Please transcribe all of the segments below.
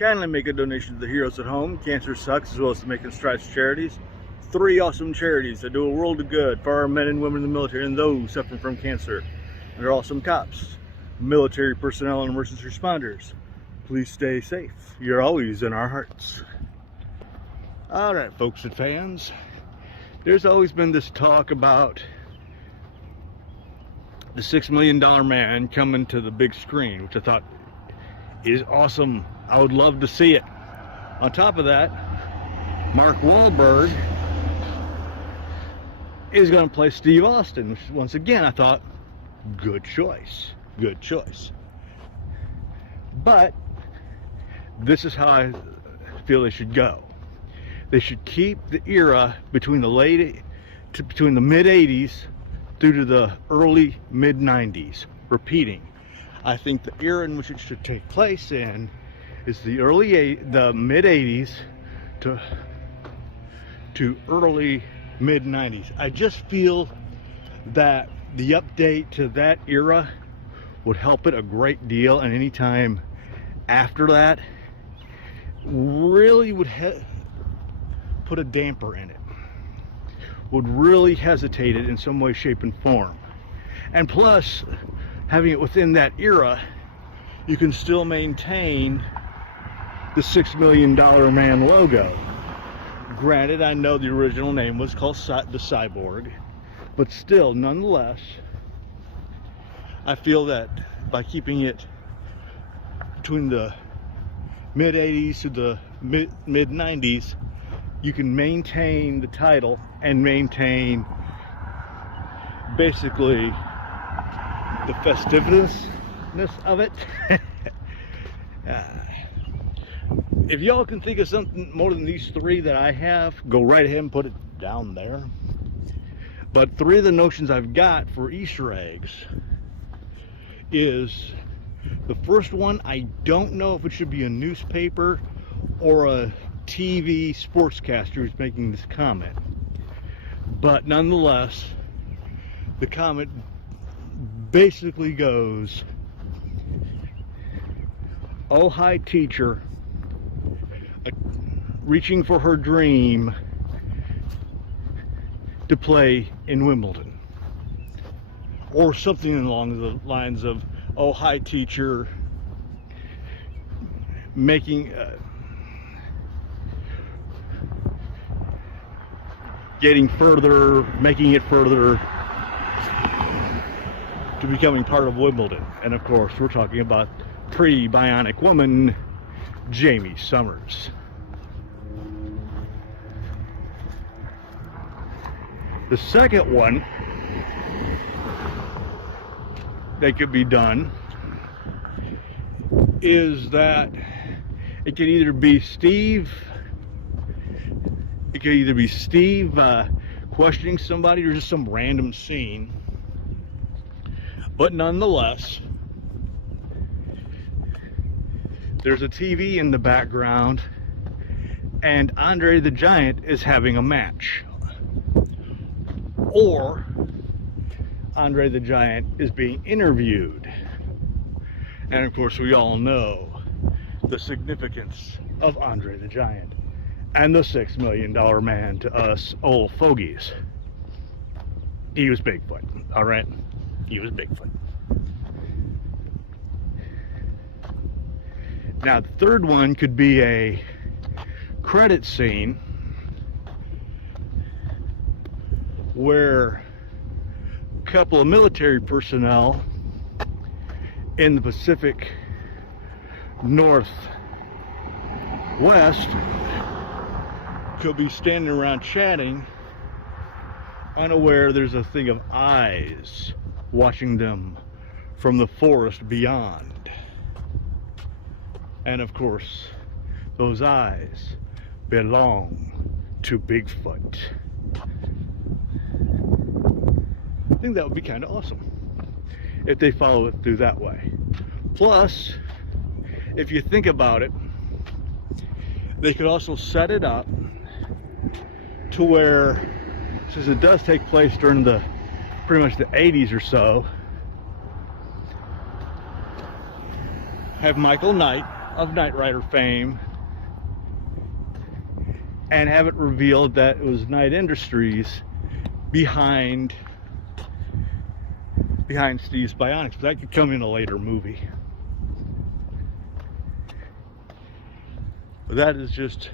kindly make a donation to the Heroes at Home, Cancer Sucks, as well as the Making Strides charities. 3 awesome charities that do a world of good for our men and women in the military and those suffering from cancer. And they're awesome cops, military personnel, and emergency responders. Please stay safe. You're always in our hearts. Alright, folks and fans, there's always been this talk about the $6 million man coming to the big screen, which I thought is awesome. I would love to see it. On top of that, Mark Walberg is going to play Steve Austin, which once again I thought, good choice. Good choice. But this is how I feel they should go. They should keep the era between the mid-80s through to the early mid-90s repeating. I think the era in which it should take place in is the mid-80s to early mid-90s. I just feel that the update to that era would help it a great deal, and any time after that really would put a damper in it, would really hesitate it in some way, shape, and form. And plus, having it within that era, you can still maintain the $6 million man logo. Granted, I know the original name was called the Cyborg, but still, nonetheless, I feel that by keeping it between the mid-80s to the mid-90s, you can maintain the title and maintain basically the festivousness of it. If y'all can think of something more than these 3 that I have, go right ahead and put it down there. But 3 of the notions I've got for Easter eggs is, the first one, I don't know if it should be a newspaper or a TV sportscaster who's making this comment, but nonetheless, the comment basically goes, "Oh, hi teacher, reaching for her dream to play in Wimbledon," or something along the lines of, "Oh, hi teacher, making making it further to becoming part of Wimbledon." And of course, we're talking about pre-bionic woman Jamie Summers. The second one that could be done is that it could either be Steve questioning somebody, or just some random scene, but nonetheless, there's a TV in the background and Andre the Giant is having a match, or Andre the Giant is being interviewed. And of course, we all know the significance of Andre the Giant and the $6 million man to us old fogies. He was Bigfoot, all right? He was Bigfoot. Now, the third one could be a credit scene where a couple of military personnel in the Pacific Northwest could be standing around chatting, unaware there's a thing of eyes watching them from the forest beyond. And of course, those eyes belong to Bigfoot. I think that would be kind of awesome if they follow it through that way. Plus, if you think about it, they could also set it up to where, since it does take place during the pretty much the 80s or so, have Michael Knight of Knight Rider fame and have it revealed that it was Knight Industries behind Steve's Bionics, but that could come in a later movie. But that is just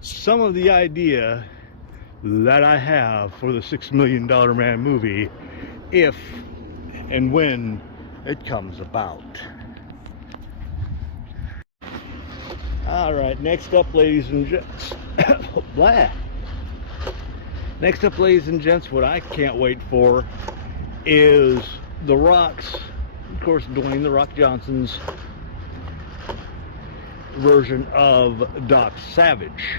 some of the idea that I have for the $6 Million Man movie, if and when it comes about. Alright, next up, ladies and gents, next up, ladies and gents, what I can't wait for is The Rock's, of course, Dwayne "The Rock" Johnson's version of Doc Savage.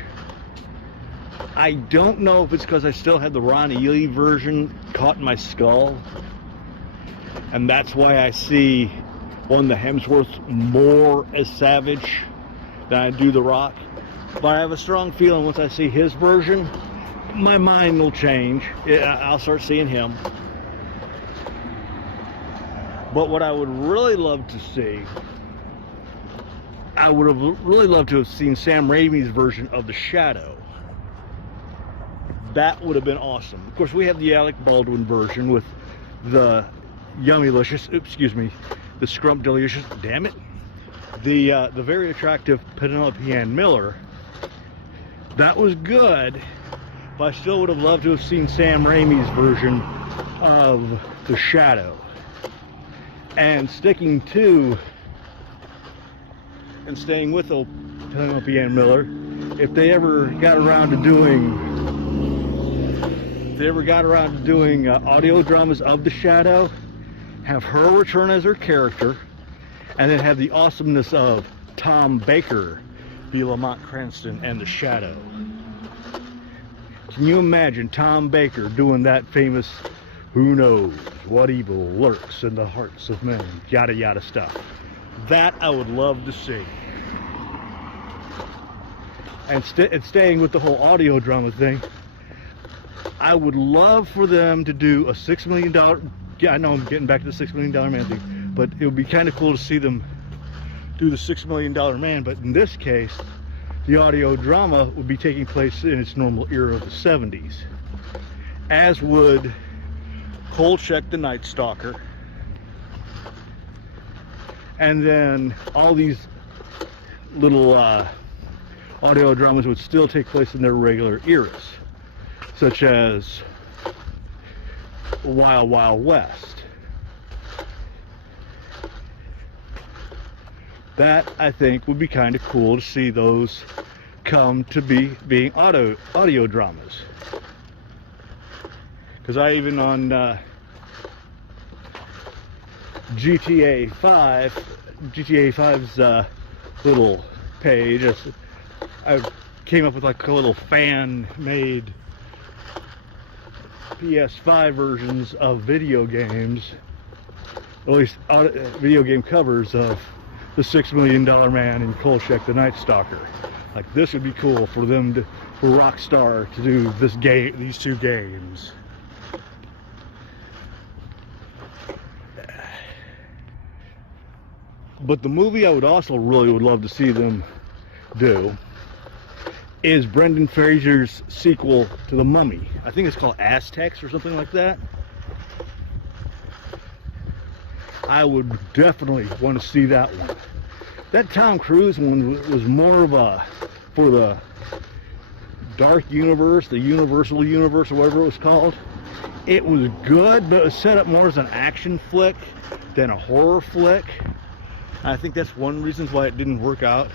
I don't know if it's because I still had the Ron Ely version caught in my skull, and that's why I see one of the Hemsworths more as Savage than I do The Rock. But I have a strong feeling once I see his version, my mind will change. I'll start seeing him. But what I would really love to see, I would have really loved to have seen Sam Raimi's version of The Shadow. That would have been awesome. Of course, we have the Alec Baldwin version with the Yummylicious, the Scrumptious, damn it, the very attractive Penelope Ann Miller. That was good, but I still would have loved to have seen Sam Raimi's version of The Shadow. And staying with old Penelope Ann Miller, if they ever got around to doing audio dramas of The Shadow, have her return as her character, and then have the awesomeness of Tom Baker be Lamont Cranston and The Shadow. Can you imagine Tom Baker doing that famous "Who knows what evil lurks in the hearts of men," yada yada stuff? That I would love to see. And staying with the whole audio drama thing, I would love for them to do a $6 million, yeah, I know I'm getting back to the $6 Million Man thing, but it would be kind of cool to see them do the $6 Million Man, but in this case, the audio drama would be taking place in its normal era of the 70s. As would Kolchak the Night Stalker, and then all these little audio dramas would still take place in their regular eras, such as Wild Wild West. That, I think, would be kind of cool to see those come to being audio dramas. Because I even on GTA 5's little page, I came up with like a little fan-made PS5 versions of video games, at least video game covers of the $6 Million Man and Kolchak the Night Stalker. Like, this would be cool for them to, for Rockstar to do these two games. But the movie I would also really would love to see them do is Brendan Fraser's sequel to The Mummy. I think it's called Aztecs or something like that. I would definitely want to see that one. That Tom Cruise one was more of a, for the dark universe, the Universal Universe, or whatever it was called. It was good, but it was set up more as an action flick than a horror flick. I think that's one reason why it didn't work out.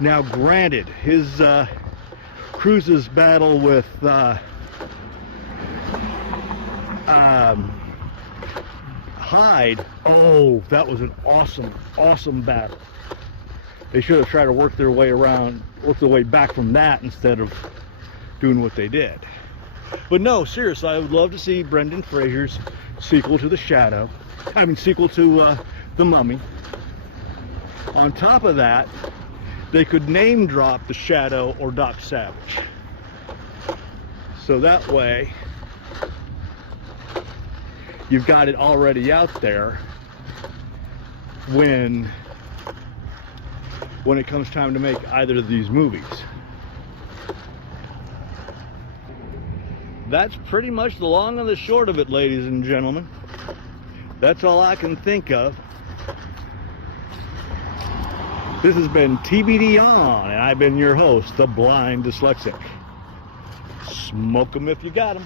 Now, granted, his Cruise's battle with Hyde, oh, that was an awesome battle. They should have tried to work their way back from that instead of doing what they did. But no, seriously, I would love to see Brendan Fraser's sequel to The Shadow. I mean, sequel to The Mummy. On top of that, they could name drop The Shadow or Doc Savage. So that way, you've got it already out there when when it comes time to make either of these movies. That's pretty much the long and the short of it, ladies and gentlemen. That's all I can think of. This has been TBD on, and I've been your host, the Blind Dyslexic. Smoke 'em if you got 'em.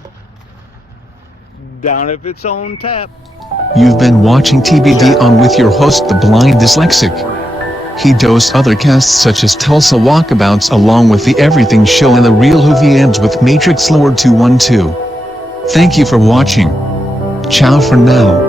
Down if it's on tap. You've been watching TBD on with your host, the Blind Dyslexic. He does other casts such as Tulsa Walkabouts along with the Everything Show and the Real Whovians with Matrix Lord 212. Thank you for watching. Ciao for now.